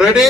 Ready?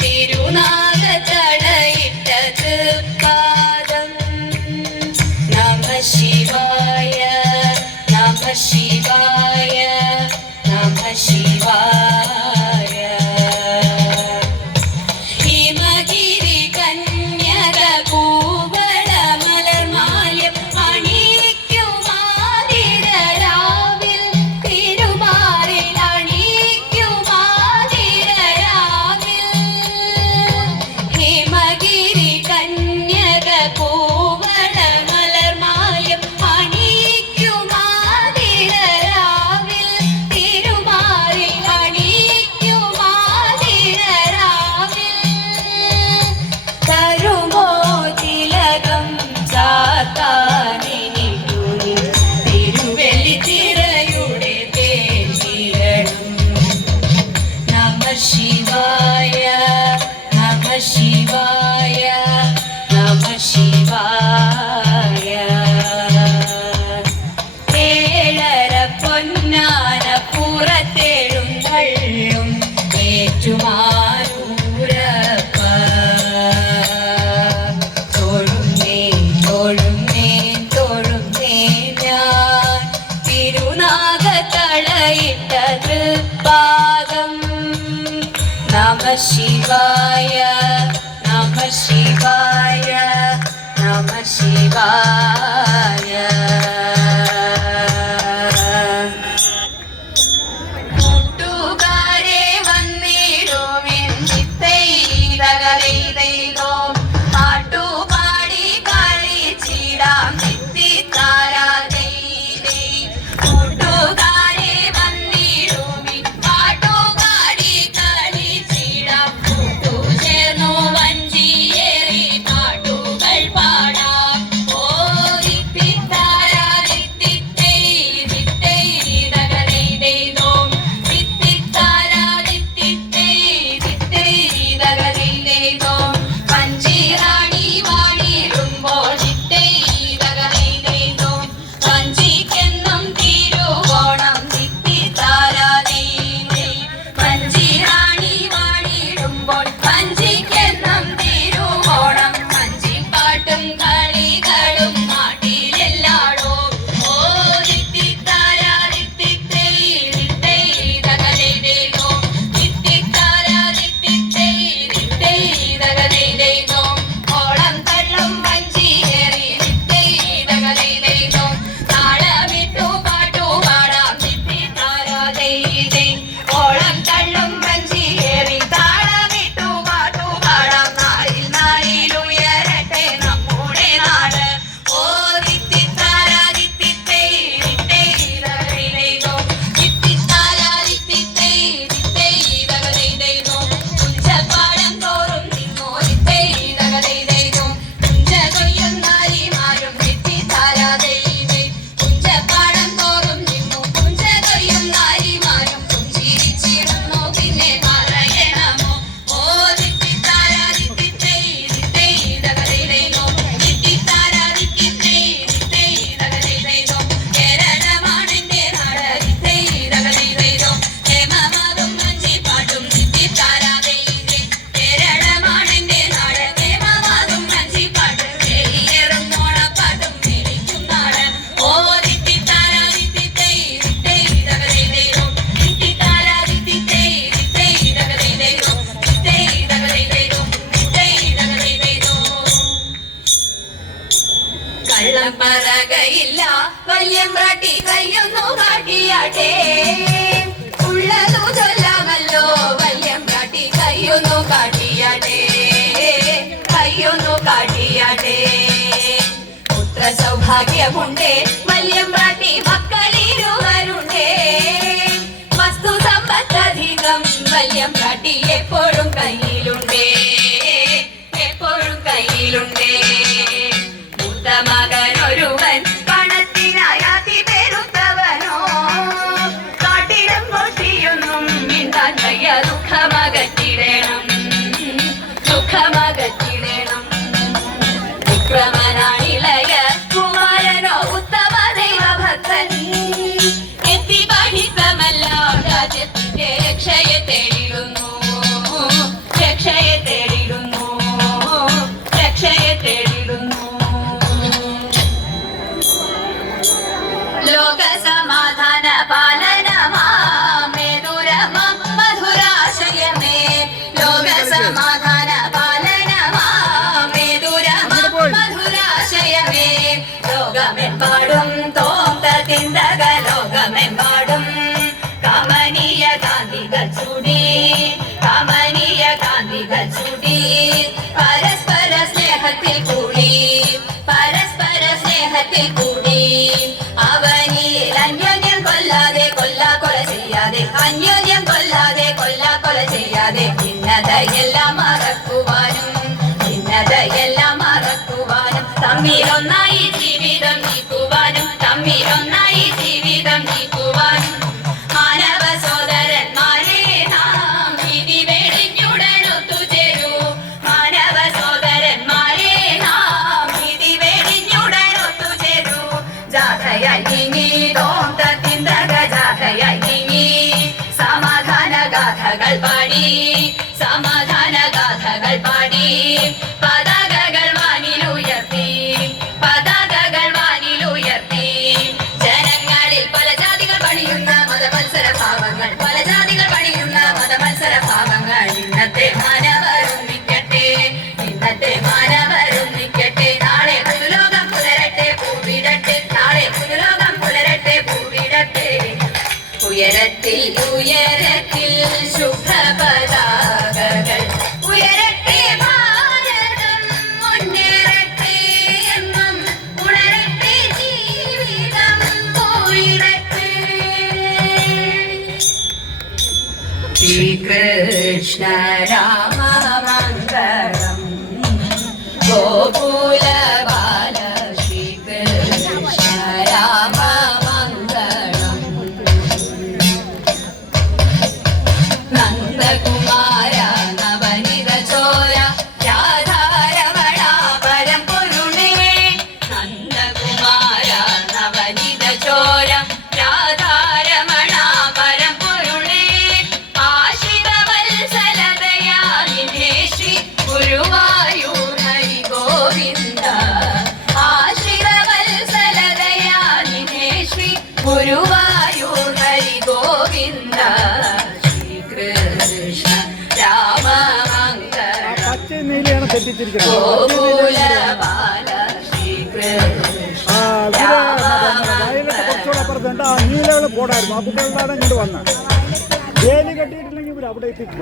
തിരുനാഗ തളയിട്ടത് പാദം ശിവായ നമ ശിവായ. ഏഴര പൊന്നാന പുറത്തെഴുന്നള്ളും ഏറ്റുമാനൂരപ്പ. തൊഴുന്നേ തൊഴുന്നേ തൊഴുന്നേ ഞാൻ തിരുനാഗത്തളയിട്ട തൃപ്പാദം. നമ ശിവായ നമ ശിവായ നമ ശിവായ. കൂട്ടുകാരെ വന്നിടുമെൻ ചിത്തൈതകരൈതൈതോ പാട്ടുപാടി കളിച്ചിടാം ചിത്തിത്താരാതൈതൈ. കൂട്ടുകാരെ വന്നിടുമെൻ പാട്ടുപാടി കളിച്ചിടാം കൂട്ടുചേർന്നു വഞ്ചിയേറി പാട്ടുകൾ പാടാം. ഓ ദിത്തിത്താരാദിത്തിത്തൈ ദിത്തൈ ദഗദൈതൈതോ ദിത്തിത്താരാദിത്തിത്തൈ ദിത്തൈ ദഗദൈതൈതോ. വഞ്ചിറാണി വാണിടുമ്പോൾ ദിത്തൈ ദഗദൈതൈതോ വഞ്ചിക്കെന്നും തിരുവോണം ദിത്തിത്താരാദൈതൈ. വഞ്ചിറാണി വാണിടുമ്പോൾ വഞ്ചിക്കെന്നും തിരുവോണം വഞ്ചിപ്പാട്ടും കളികളും നാട്ടിലെല്ലാടോ. ഓ ദിത്തിത്താരാദിത്തിത്തൈ ദിത്തൈ ദഗദൈതൈതോ ദിത്തിത്താരാദിത്തിത്തൈ ദിത്തൈ ദഗദൈതൈതോ. ഓളം തള്ളും വഞ്ചിയേറി ദിത്തൈ ദഗദൈതൈതോ താളമിട്ടു പാട്ടുപാടാം ദിത്തിത്താരാദൈതൈ. ഓളം തള്ളും വഞ്ചിയേറി താളമിട്ടു പാട്ടുപാടാം. നാളിൽ നാളിലുയരട്ടെ നമ്മുടെ നാട്. ഓ ദിത്തിത്താരാദിത്തിത്തൈ ദിത്തൈ ദഗദൈതൈതോ ദിത്തിത്താരാദിത്തിത്തൈ ദിത്തൈ ദഗദൈതൈതോ. പുഞ്ചപ്പാടം തോറും നിന്നോ ദിത്തൈ ദഗദൈതൈതോ പുഞ്ച കൊയ്യുന്നാരിമാരും ദിത്തിത്താരാദൈതൈ. പുഞ്ചപ്പാടം തോറും നിന്നു പുഞ്ച കൊയ്യുന്നാരിമാരും പുഞ്ചിരിച്ചിടുന്നു പിന്നെ പറയണമോ. ഓ ദിത്തിത്താരാദിത്തിത്തൈ ദിത്തൈ ദഗദൈതൈതോ ദിത്തിത്താരാദിത്തിത്തൈ ദിത്തൈ ദഗദൈതൈതോ. കേരളമാണെന്റെ നാട് ദിത്തൈ ദഗദൈതൈതോ ഹേമമാതും വഞ്ചിപ്പാട്ടും ദിത്തിത്താരാദൈതൈ. കേരളമാണെന്റെ നാട് ഹേമമാതും വഞ്ചിപ്പാട്ടും കേളിയേറും ഓണപ്പാട്ടും മേടിക്കും നാട്. ഓ ദിത്തിത്താരാദിത്തിത്തൈ ദിത്തൈ ദഗദൈതൈതോ ദിത്തിത്താരാദിത്തിത്തൈ ദിത്തൈ ദഗദൈതൈതോ ദിത്തൈ ദഗദൈതൈതോ ദിത്തൈ ദഗദൈതൈതോ. കള്ളം പറകയില്ല വല്യമ്പ്രാട്ടി കയ്യൊന്നു കാട്ടിയാട്ടെ. ഉള്ളതു ചൊല്ലാമല്ലോ വല്യമ്പ്രാട്ടി കയ്യൊന്നു കാട്ടിയാട്ടെ കയ്യൊന്നു കാട്ടിയാട്ടെ. പുത്ര സൗഭാഗ്യമുണ്ടേ വല്യമ്പ്രാട്ടി മക്കളിരുവരുണ്ടേ. വസ്തു സമ്പത്തധികം വല്യമ്പ്രാട്ടി എപ്പോഴും കയ്യിലുണ്ടേ എപ്പോഴും കയ്യിലുണ്ടേ. മൂത്ത മകനൊരുവൻ പണത്തിനായി അതിപെരുത്തവനോ. കാട്ടിലും കൊട്ടിയൊന്നും മിണ്ടാൻ വയ്യ ദുഃഖമകറ്റിടണം ദുഃഖമകറ്റിടണം. വിക്രമനാണിളയ കുമാരനോ ഉത്തമ ദൈവഭക്തൻ. എത്തി പഠിത്തമെല്ലാം രാജ്യത്തിന്റെ രക്ഷയെ തേടിടുന്നു രക്ഷയെ തേടിടുന്നു രക്ഷയെ തേടിടുന്നു. ലോകസമാധാന പാലനമാമേതുരമം മധുരാശയമേ. ലോകസമാധാന പാലനമാമേതുരമം മധുരാശയമേ. ലോകമെമ്പാടും തോന്ത ചിന്തക ലോകമെമ്പാടും കമനീയ കാന്തികൾ ചൂടി കമനീയ കാന്തികൾ ചൂടി. പരസ്പര സ്നേഹത്തിൽ കൂടി പരസ്പര സ്നേഹത്തിൽ കൂടി. അവനിൽ അന്യോന്യം കൊല്ലാതെ കൊല ചെയ്യാതെ അന്യോന്യം കൊല്ലാതെ കൊല ചെയ്യാതെ. ഭിന്നതയെല്ലാം മറക്കുവാനും ഭിന്നതയെല്ലാം മറക്കുവാനും തമ്മിലൊന്നായി ജീവിതം നീക്കുവാനും തമ്മിലൊന്നായി ജീവിതം നീക്കുവാനും. മാനവ സോദരന്മാരെ നാം വിധി വെടിഞ്ഞുടനൊത്തുചേരൂ. ഗോകുല ബാല ശ്രീകൃഷ്ണ രാമ മംഗളം നന്ദകുമാര നവനിത ചോര രാധാരമണ പരമ്പൊരുളേ നന്ദകുമാര നവനിത ചോര രാധാരമണ പരമ്പൊരുളേ ആശ്രിത വത്സലതയാലിനെ ശ്രീ ഗുരുവായൂർ ഹരി ഗോവിന്ദ ആശ്രിത വത്സലതയാലിനെ ശ്രീ ഗുരുവായൂർ ഹരി ഗോവിന്ദ ശ്രീകൃഷ്ണ രാമ മംഗളം പച്ചയും നീലയാണ് തെറ്റിച്ചിരിക്കുന്നത്. ഗോകുല ബാല ശ്രീകൃഷ്ണ വയലറ്റ് കുറച്ചുകൂടെ അപ്പുറത്തുണ്ട്. ആ നീലകൾ പോടായിരുന്നു. ആ കുട്ടികളുടെ ഇങ്ങോട്ട് വന്ന വേലി കെട്ടിയിട്ടില്ലെങ്കിൽ ഇവർ അവിടെ എത്തിച്ചു.